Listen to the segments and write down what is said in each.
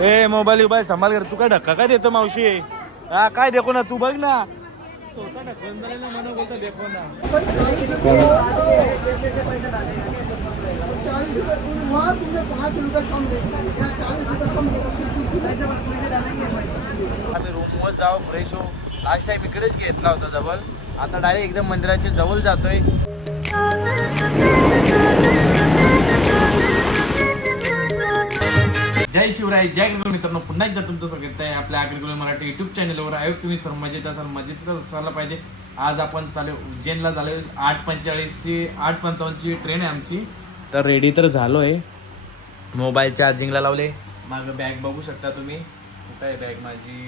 ए mobile mobile सांभाळ कर. तू काय धक्का काय देतो मावशी? हा काय देखो ना तू बघ ना. स्वतः ढकलून झाले ना म्हणून बोलतो देखो ना. आम्ही रूमवर जाऊ फ्रेश होऊ. लास्ट टाइम इकडेच घेतला होता जवळ. आता डायरेक्ट एकदम मंदिराच्या जवळ जातोय. जय शिवराय जय गुरु मित्रांनो. पुन्हा एकदा तुमचं स्वागत आहे आपल्या अग्रिकुल मराठी युट्यूब चॅनलवर आयोग तुम्ही सर मजेत असाल मजेत असायला पाहिजे. आज आपण चालू उज्जैनला झालो आठ पंचेचाळीसची आठ पंचावन्नची ट्रेन आहे आमची. तर रेडी तर झालो आहे मोबाईल चार्जिंगला लावले. माझं बॅग बघू शकता तुम्ही. कुठं आहे बॅग माझी?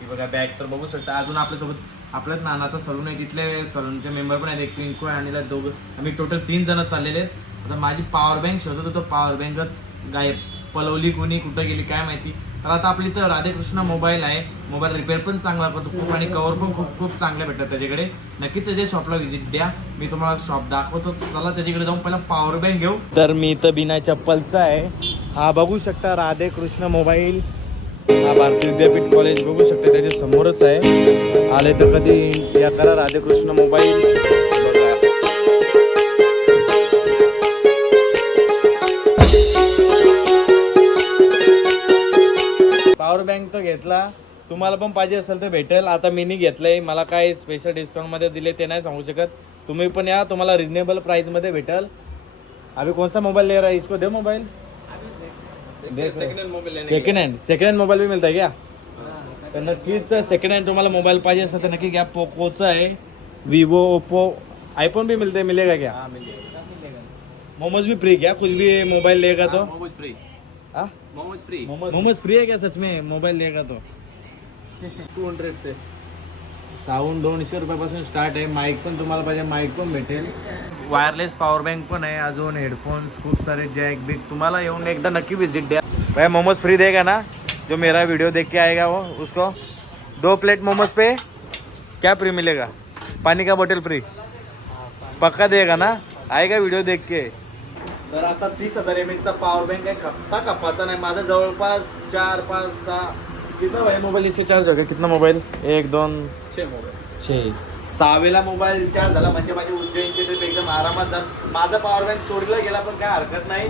ही बघा बॅग तर बघू शकता. अजून आपल्यासोबत आपल्याच नानाचा सलून आहे. तिथले सलूनचे मेंबर पण आहेत. एक पिंकू आणि दोघं आम्ही टोटल तीन जण चाललेले आहेत. आता माझी पॉवर बँक शोधत होतो. पॉवर बँकच गायब. पलवली कोणी कुठं गेली काय माहिती. तर आता आपली तर राधेकृष्ण मोबाईल आहे. मोबाईल रिपेअर पण चांगला करतो. खूप आणि कवर पण खूप खूप चांगले भेटतात त्याच्याकडे. नक्की त्याच्या शॉपला व्हिजिट द्या. मी तुम्हाला शॉप दाखवतो. चला त्याच्याकडे जाऊन पहिला पॉवर बँक घेऊ. तर मी तर बिना चप्पलचा आहे. हा बघू शकता राधेकृष्ण मोबाईल हा भारतीय विद्यापीठ कॉलेज बघू शकता. त्याच्या समोरच आहे. आले तर कधी या करा राधेकृष्ण मोबाईल घेतला. तुम्हाला पण पाहिजे असेल तर भेटेल. आता मिनी घेतलंय. मला काय स्पेशल डिस्काउंटमध्ये दिले ते नाही सांगू शकत. तुम्ही पण या. तुम्हाला रिजनेबल प्राइसमध्ये भेटेल. अभी कौन सा मोबाइल ले रहा है? इसको दे mobile second hand second hand mobile भी मिळत आहे क्या? तर नक्कीच सेकंड हँड तुम्हाला मोबाईल पाहिजे असेल तर नक्की घ्या. पोकोचा आहे. विवो ओप्पो आईफोन भी मिलते. मिलेगा क्या? मोमोज भी फ्री क्या कुछ भी मोबाइल लेगा तो. मोमोज फ्री हाँ? मोमोज फ्री. मोमोज फ्री है क्या सच में? मोबाईल लेगा तो. टू हंड्रेड से. साऊंड दोनशे रुपयापासून स्टार्ट आहे. माईक पण तुम्हाला पाहिजे. माईक पण भेटेल. वायरलेस पॉवर बँक पण आहे. अजून हेडफोन्स खूप सारे जॅक बिग तुम्हाला येऊन एकदा नक्की विजिट द्या. भाई मोमोज फ्री देगा ना? जो मेरा वीडियो देख के आएगा वो उसको. दो प्लेट मोमोज पे. क्या फ्री मिलेगा? पानी का बोतल फ्री पक्का देगा ना? आएगा वीडियो देख के. तर आता तीस हजार एम एचचा पॉवर बँक आहे. खपता खपाचा नाही. माझा जवळपास चार पाच सहा कितना भाई मोबाईल इससे चार्ज हो गया कितना मोबाईल? एक दोन. छः मोबाइल छे. सहावेला मोबाईल चार्ज झाला. म्हणजे माझी उज्जैनची ट्रिप एकदम आरामात जा माझा पॉवर बँक चोरीला गेला पण काय हरकत नाही.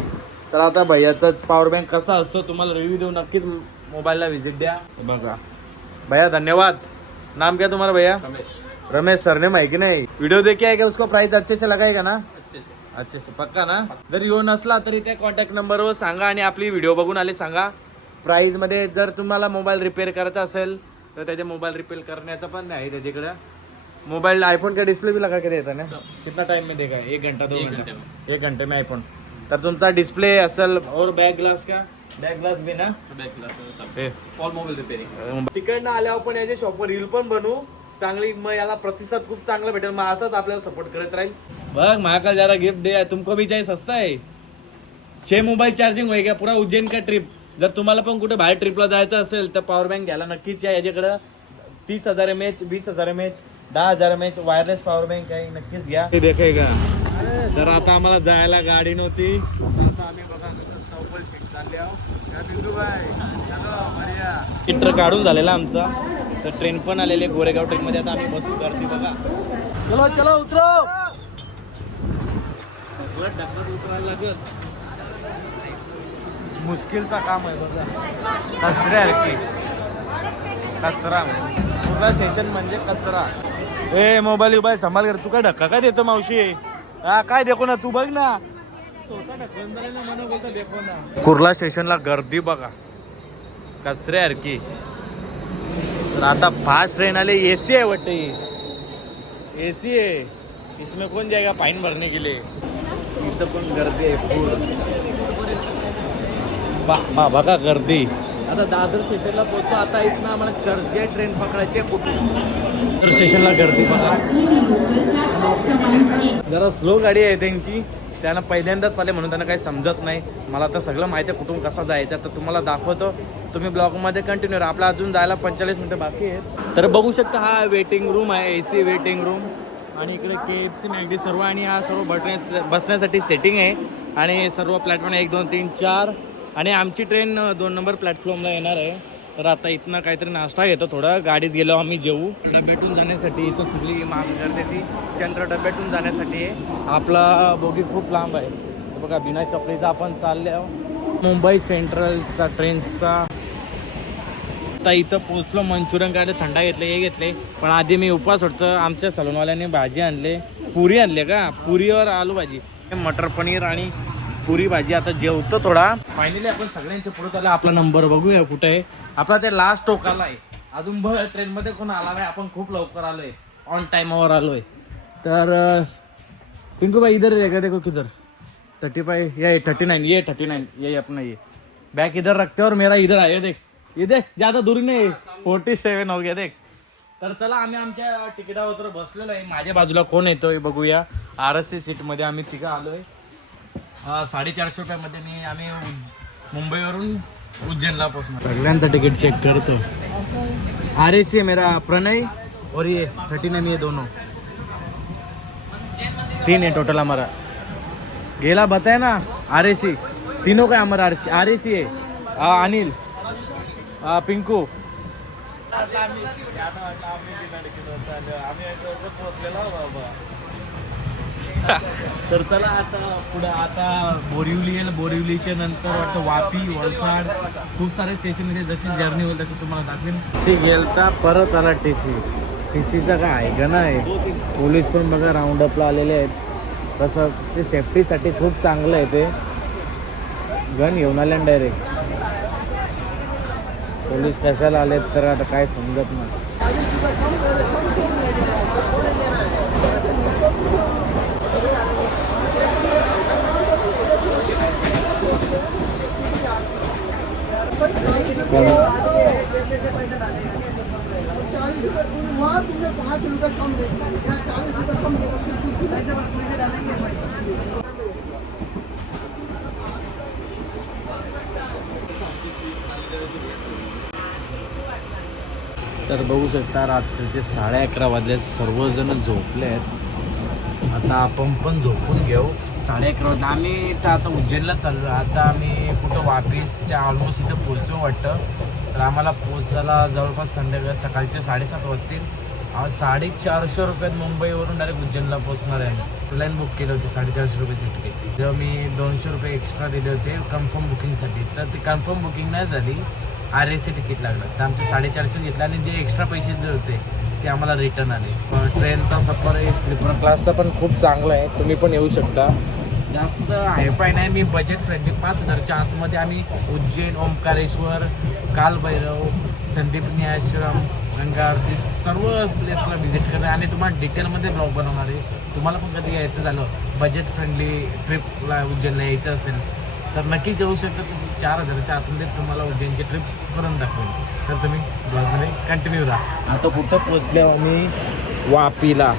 तर आता भैयाचा पॉवर बँक कसा असतो तुम्हाला रिव्ह्यू देऊ नक्कीच मोबाईलला व्हिजिट द्या. बघा. भैया धन्यवाद. नाम क्या तुम्हारा भैया. रमेश. रमेश सरनेम आहे की नाही. व्हिडिओ देखे आहे का? उसको प्राइस अच्छे से लगाएगा ना? अच्छे अच्छे पक्का ना? जर येऊ नसला तरी त्या कॉन्टॅक्ट नंबरवर सांगा आणि आपली व्हिडिओ बघून आले सांगा. प्राइसमध्ये जर तुम्हाला मोबाईल रिपेअर करायचा असेल तर त्याचे मोबाईल रिपेअर करण्याचा पण आहे त्याच्याकडे. मोबाईल आईफोन का डिस्प्ले भी लगा के देता ना? कितना टाइम में देगा? एक घंटा दो एक घंटा. एक घंटे में आईफोन तर तुमचा डिस्प्ले असेल और बॅक ग्लास का? बॅक ग्लास भी ना? बैक. ऑल मोबाइल रिपेयरिंग तिकडनं आल्यावर पण याच्या शॉपवर रील पण बनवू. चांगली मग याला प्रतिसाद खूप चांगला भेटेल. मग असंच आपल्याला सपोर्ट करत राहील. बघ महाकाल जरा गिफ्ट दे. तुमको भी चाहिए सस्ता है छे मोबाईल चार्जिंग होईल का? पुरा उज्जैन का ट्रिप जर तुम्हाला पण कुठे बाहेर ट्रिपला जायचं असेल तर पॉवर बँक घ्यायला नक्कीच या याच्याकडं. तीस हजार एम एच वीस हजार एम एच दहा हजार M H wireless power bank आहे नक्कीच घ्या. ते देखाय का? तर आता आम्हाला जायला गाडी नव्हती. आता आम्ही बघा चौपल सीट चालले चित्र काढून झालेला आमचा. तर ट्रेन पण आलेली आहे गोरेगाव ट्रेन मध्ये. आता आम्ही बसू गर्दी बघा. चलो चलो उतरो. ढकलत उतरायला लागत मुश्किलचा काम आहे बघा. कचऱ्यासारखी कचरा पूर्ण स्टेशन म्हणजे कचरा. ए मोबाईल मोबाईल सांभाळ कर. तू काय धक्का काय देतो मावशी? हा काय देखो ना तू बघ ना. कुर्ला स्टेशनला गर्दी बघा. कचऱ्यासारखी तर आता फास्ट ट्रेन आले ए सी आहे वाटते ए सी आहे. इसमें कौन जाएगा फाइन भरने के लिए? इथं पण गर्दी आहे बा बघा गर्दी. आता दादर स्टेशनला पोहोचतो. आता इथनं आम्हाला चर्चगेट ट्रेन पकडायची दादर स्टेशनला गर्दी बघा. जरा स्लो गाडी आहे त्यांची. त्यांना पहिल्यांदाच चाले म्हणून त्यांना काही समजत नाही. मला तर सगळं माहिती आहे कुठून कसा जायचं तर तुम्हाला दाखवतो. तुम्ही ब्लॉगमध्ये कंटिन्यू आपला अजून जायला पंचेचाळीस मिनटं बाकी आहेत. तर बघू शकता हा वेटिंग रूम आहे. ए सी वेटिंग रूम आणि इकडे के एफ सी मॅगडी सर्व आणि हा सर्व बटण्या बसण्यासाठी सेटिंग आहे. आणि सर्व प्लॅटफॉर्म एक दोन तीन चार. आणि आमची ट्रेन दोन नंबर प्लॅटफॉर्मला येणार आहे. तर आता इथनं काहीतरी नाश्ता घेतो थोडा. गाडीत गेलो आम्ही जेवू डब्यातून जाण्यासाठी इथं सगळी माग करते ती. चंद्र डब्यातून जाण्यासाठी आपला बोगी खूप लांब आहे. बघा बिना चपलीचा आपण चालले आहोत. मुंबई सेंट्रलचा ट्रेनचा आता इथं पोचलो मंचुरियन काय थंडा घेतले हे घेतले. पण आधी मी उपवास होतो आमच्या सलूनवाल्याने भाजी आणले. पुरी आणले का? पुरीवर आलू भाजी. मटर पनीर आणि पुरी भाजी. आता जेवतो थोडा. फायनली आपण सगळ्यांच्या पुढे आला आपला नंबर बघूया कुठे आहे. आपला ते लास्ट टोकाला आहे. अजून ब ट्रेनमध्ये कोण आला नाही आपण खूप लवकर आलोय. ऑन टाइमावर आलोय. तर पिंकू भाई इधर का? देखो किधर. थर्टी फाइव ये थर्टी नाइन ये थर्टी नाइन ये अपना ये. बैग इधर रखते और मेरा इधर आया देख. ये देख ज्यादा दूरी नाही. फोर्टी सेवन हो गया देख. तर चला आम्ही आमच्या तिकिटावर बसलेलो आहे. माझ्या बाजूला कोण येतोय बघूया. आर एस सी सीटमध्ये आम्ही तिघं आलोय. साडेचारशे रुपयामध्ये मी आम्ही मुंबईवरून उज्जैनला पोहोचणार. सगळ्यांचं तिकीट चेक करतो. आर एस सी मेरा प्रणय और ये थर्टी नाइन ये दोनों. तीन है टोटल हमारा गेला बताया ना? आर ए सी तीनों का हमारा आर आर ए सी है आ, अनिल. आ, पिंकू. तर चला आता पुढे आता बोरिवली येईल. बोरिवलीच्या नंतर वाटतं वापी वलसाड. खूप सारे स्टेशन आहे जशी जर्नी होईल तशी तुम्हाला दाखवेन. सी गेलता परत आला टी सी टी सीचा काय आहे का नाही? पोलीस पण बघा राऊंडअपला आलेले आहेत. तसं ते सेफ्टीसाठी खूप चांगलं आहे ते. गन घेऊन आले डायरेक्ट पोलीस कशाला आलेत तर आता काय समजत नाही वहाँ तुमने पाँच रुपये कम दे या चालीस रुपये कम दे किसी डालेंगे तर बघू शकता रात्रीचे साडे अकरा वाजले सर्वजण झोपले आहेत. आता आपण पण झोपून घेऊ. साडे अकरा वाजता आम्ही तर आता उज्जैनला चाललो आता आम्ही कुठं वापिसच्या ऑलमोस्ट इथं पोहोचू वाटतं. तर आम्हाला पोचायला जवळपास संध्याकाळ सकाळचे साडेसात वाजतील. साडेचारशे रुपयात मुंबईवरून डायरेक्ट उज्जैनला पोहोचणार आहे प्लॅन बुक केली होती साडेचारशे रुपयाची तिकीट तेव्हा मी दोनशे रुपये एक्स्ट्रा दिले होते कन्फर्म बुकिंगसाठी तर ते कन्फर्म बुकिंग नाही झाली. आर एस सी तिकीट लागलं. तर आमचे साडेचारशे घेतलं आणि जे एक्स्ट्रा पैसे दिले होते ते आम्हाला रिटर्न आले. पण ट्रेनचा सफर आहे स्लीपर क्लासचा पण खूप चांगला आहे. तुम्ही पण येऊ शकता. जास्त हायफाय नाही मी बजेट फ्रेंडली पाच हजारच्या आतमध्ये आम्ही उज्जैन ओंकारेश्वर कालभैरव संदीपनी आश्रम गंगा आरती सर्व प्लेसला व्हिजिट करणार आणि तुम्हाला डिटेलमध्ये ब्लॉग बनवणार आहे. तुम्हाला पण कधी यायचं झालं बजेट फ्रेंडली ट्रिपला उज्जैनला यायचं असेल तर नक्कीच येऊ शकता तुम्ही. चार हजाराच्या आतमध्ये तुम्हाला उज्जैनची ट्रिप करून दाखवेल तर तुम्ही ब्लॉगमध्ये कंटिन्यू राहा. आता कुठं पोचलो आम्ही वापीला.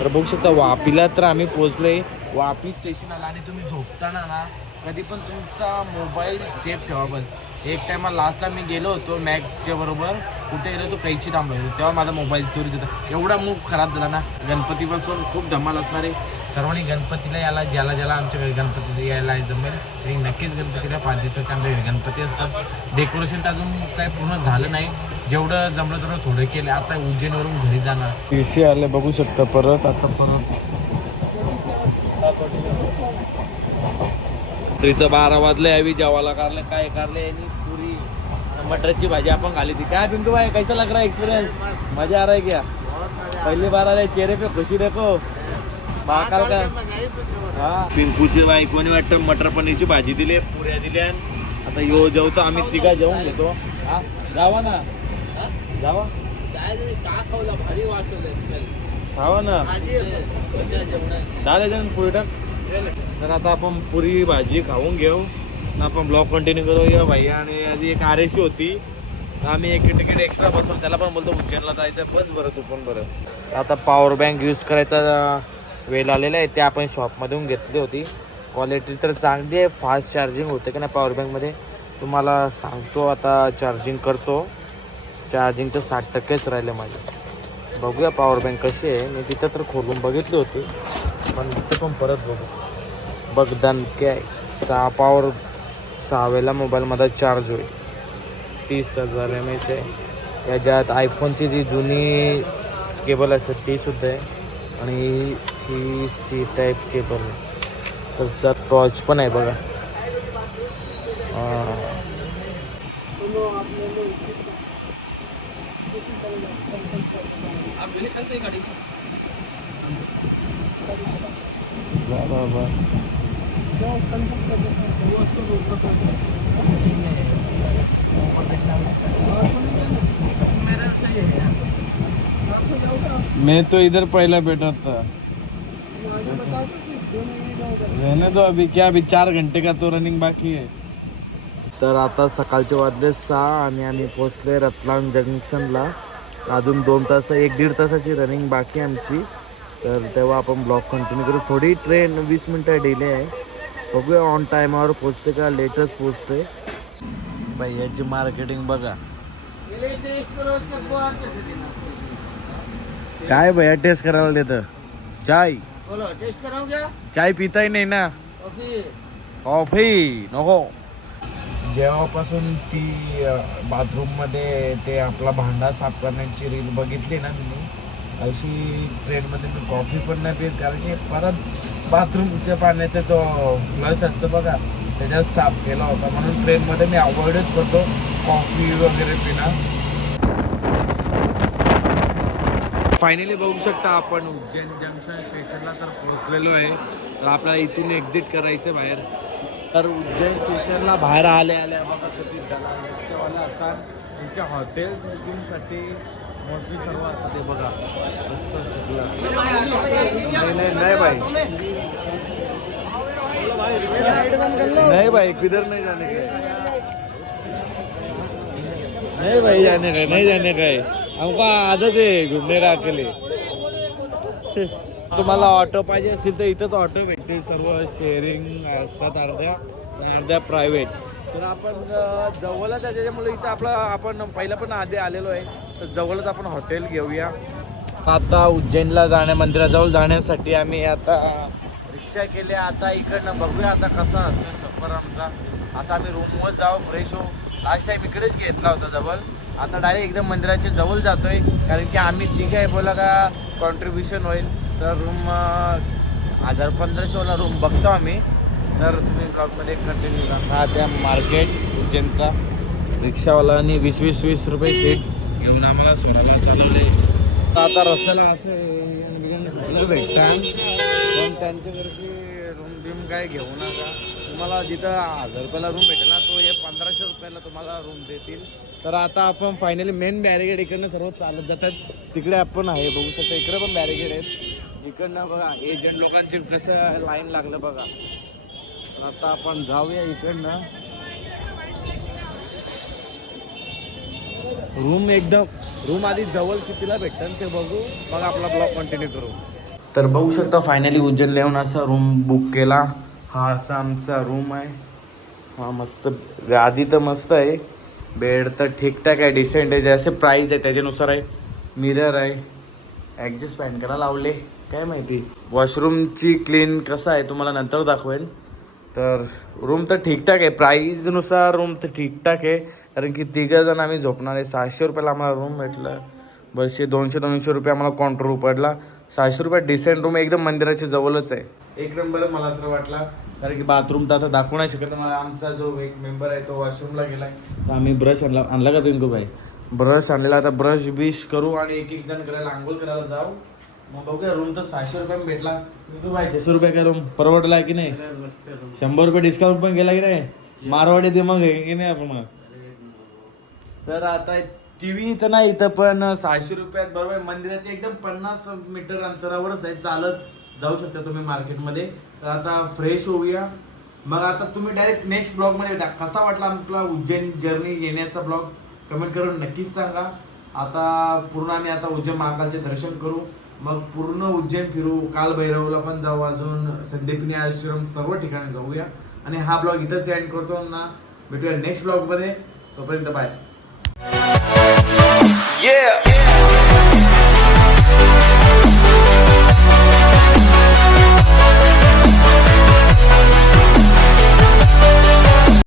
तर बघू शकता वापीला तर आम्ही पोचलोय वापी स्टेशनला आणि तुम्ही झोपताना ना कधी पण तुमचा मोबाईल सेफ ठेवा बस. एक टायमा लास्टला मी गेलो होतो मॅकच्या बरोबर. कुठे गेलो तो कैची थांबलो होतो. तेव्हा माझा मोबाईल चोरी होता. एवढा मूग खराब झाला ना. गणपतीपासून खूप धमाल असणार. आहे सर्वांनी गणपतीला याला ज्याला ज्याला आमच्या घरी यायला जमेल तरी नक्कीच गणपतीला पाच दिवसाच्या आमच्या घरी गणपती असतात. डेकोरेशन तर अजून काय पूर्ण झालं नाही. जेवढं जमलं तेवढं थोडं केलं. आता उज्जैनवरून घरी जाणार. पीसी आले बघू शकता परत. आता परत. रात्रीचं बारा वाजले यावी जेवायला कारले काय कारले आणि पुरी मटरची भाजी आपण खाली ती. काय पिंटू भाई कैसा लग रहा एक्सपिरियन्स मजा आ रहा है क्या पहली बार आ रहे चेहरे पे खुशी देखो. महाकाल का? हा. पिंकूची बायकोने वाटतं मटर पनीरची भाजी दिली पुऱ्या दिल्या? आता यो जेवतो आम्ही तिघा जेवून घेतो. हा जावा ना. जावा. खावा ना. झाले जण पुरी टाक तर आता आपण पुरी भाजी खाऊन घेऊ. आपण ब्लॉग कंटिन्यू करूया भाई आणि आधी एक आर एस होती. आम्ही एक तिकीट एक्स्ट्रा बसलो त्याला पण बोलतो उज्जैनला जायचं. बस बरं तू पण बरं. आता पॉवर बँक यूज करायचा वेळ आलेला आहे. ते आपण शॉपमधून घेतली होती. क्वालिटी तर चांगली आहे. फास्ट चार्जिंग होते का नाही पॉवर बँकमध्ये तुम्हाला सांगतो आता चार्जिंग करतो. चार्जिंग तर साठ टक्केच राहिले माझे. बघूया पॉवर बँक कशी आहे. मी तिथं तर खोलून बघितली होती. पण तिथं पण परत बघू. बघ दणके आहे सहा पॉवर सहावेला मोबाईलमध्ये चार्ज होईल. तीस हजार एम एच आहे. याच्यात आयफोनची जी जुनी केबल असते ती सुद्धा आहे. आणि ही सी टाईप केबल आहे. त्याचा टॉर्च पण आहे बघा. बरोबर मैं तो इधर पहला बैठा था। रहने दो अभी क्या अभी चार घंटे का तो रनिंग बाकी है? तर आता सकाळचे वाजले सहा आणि आम्ही पोचले रतलाम जंक्शनला. अजून दोन तास एक दीड तासाची रनिंग बाकी आहे आमची. तर तेव्हा आपण ब्लॉग कंटिन्यू करू. थोडी ट्रेन वीस मिनटं डिले आहे. बघूया ऑन टायमावर पोचते का लेटच पोचते बाई याची मार्केटिंग बघा. काय भैया टेस्ट करायला देतं? चाय. बोलो टेस्ट कराओ क्या चाय पिताही नाही ना? कॉफी? कॉफी नको. जेव्हापासून ती बाथरूममध्ये ते आपला भांडा साफ करण्याची रील बघितली ना मी अशी ट्रेनमध्ये मी कॉफी पण नाही पित कारण की परत बाथरूमच्या पाण्याचा जो फ्लश असतं बघा त्याच्यात साफ केला होता. म्हणून ट्रेनमध्ये मी अवॉइडच करतो कॉफी वगैरे पिणं. फायनली बघू शकता आपण उज्जैन जंक्शन स्टेशनला तर पोहोचलेलो आहे. तर आपल्याला इथून एक्झिट करायचं बाहेर. तर उज्जैन स्टेशनला बाहेर आले आले बघा किती रिक्षावाला असतात त्यांच्या हॉटेल बुकिंगसाठी मोस्टली सर्व असतात ते बघा. असं नाही बाई नाही बाई किधर नाही जाणे काय. नाही बाई भाई जाने नाही जाणे काय. आमका हमको आदत आहे घुमणे का तुम्हाला ऑटो पाहिजे असेल तर इथंच ऑटो भेटते सर्व शेअरिंग असतात अर्ध्या अर्ध्या प्रायव्हेट तर आपण जवळच आहे त्याच्यामुळे इथं आपलं आपण पहिला पण आधी आलेलो आहे. तर जवळच आपण हॉटेल घेऊया. आता उज्जैनला जाण्या मंदिराजवळ जाण्यासाठी आम्ही आता रिक्षा केली आता इकडनं बघूया आता कसा असेल सफर आमचा. आता आम्ही रूमवर जाऊ फ्रेश होऊ. लास्ट टाइम इकडेच घेतला होता जवळ आता डायरेक्ट एकदम मंदिराच्या जवळ जातोय. कारण की आम्ही तिघं आहे बोला का कॉन्ट्रीब्युशन होईल. तर रूम हजार पंधराशेवाला रूम बघतो आम्ही. तर तुम्ही ब्लॉगमध्ये कंटिन्यू करा. हा त्या मार्केट उज्जैनचा रिक्षावाला आणि वीस वीस वीस रुपये सीट घेऊन आम्हाला सोनाला चालवले. आता रस्त्याला असं सगळं भेटतात पण त्यांच्याकडची रूम बिम काय घेऊ नका. तुम्हाला जिथं हजार रुपयाला रूम भेटेल ना तो हे पंधराशे रुपयाला तुम्हाला रूम देतील. तर आता आपण फायनली मेन बॅरिगेड इकडनं सर्व चालत जातात. तिकडे आपण आहे बघू शकता. इकडे पण बॅरिगेड आहेत. इकडनं बघा एजंट लोकांचे कसं लाईन लागलं बघा. आता आपण जाऊया इकडनं. रूम एकदम रूम आधी जवळ कितीला भेटतं ते बघू. मग आपला ब्लॉग कंटिन्यू करू. तर बघू शकता फायनली उज्जैनला येऊन असा रूम बुक केला. हा असा आमचा रूम आहे. हा मस्त गादी तर मस्त आहे. बेड तर ठीकठाक आहे डिसेंट आहे जसे प्राईस आहे त्याच्यानुसार आहे. मिरर आहे. ॲडजस्ट पॅन करा लावले. काय माहिती? वॉशरूमची क्लीन कसं आहे तुम्हाला नंतर दाखवेल तर रूम तर ठीकठाक आहे. प्राईजनुसार रूम तर ठीकठाक आहे. कारण की तिघं जण आम्ही झोपणार आहे. सहाशे रुपयाला आम्हाला रूम भेटलं. बसशे दोनशे दोनशे रुपये आम्हाला कॉन्ट्रोल पडला. सहाशे रुपये डिसेंट रूम एकदम मंदिराच्या जवळच आहे. एक नंबर मला तर वाटला कारण की बाथरूम तर आता दाखवू नाही शकत मला आमचा जो एक मेंबर आहे तो वॉशरूमला गेलाय. तर आम्ही ब्रश आणला आणला का तुम्ही भाई ब्रश आणलेला आता ब्रश बिश करू आणि एक एक जण करायला आंघोळ करायला जाऊ. मग बघूया रूम तर सहाशे रुपये भेटला. तू भाई छशे रुपये का रूम परवडला की नाही? शंभर रुपये डिस्काउंट पण गेला की नाही? मारवाडी दे मग आहे की नाही आपण? तर आता टीव्ही तर नाही इथं पण सहाशे रुपयात बरोबर मंदिराच्या एकदम पन्नास मीटर अंतरावरच आहे चालत जाऊ शकता तुम्ही मार्केटमध्ये. तर आता फ्रेश होऊया. मग आता तुम्ही डायरेक्ट नेक्स्ट ब्लॉगमध्ये भेटा कसा वाटला आपला उज्जैन जर्नी येण्याचा ब्लॉग कमेंट करून नक्कीच सांगा. आता पूर्ण आम्ही आता उज्जैन महाकालचे दर्शन करू. मग पूर्ण उज्जैन फिरू. काल भैरवला पण जाऊ अजून. संदीपनी आश्रम सर्व ठिकाणी जाऊया. आणि हा ब्लॉग इथंच एंड करतो ना. भेटूया नेक्स्ट ब्लॉगमध्ये तोपर्यंत बाय yeah. yeah.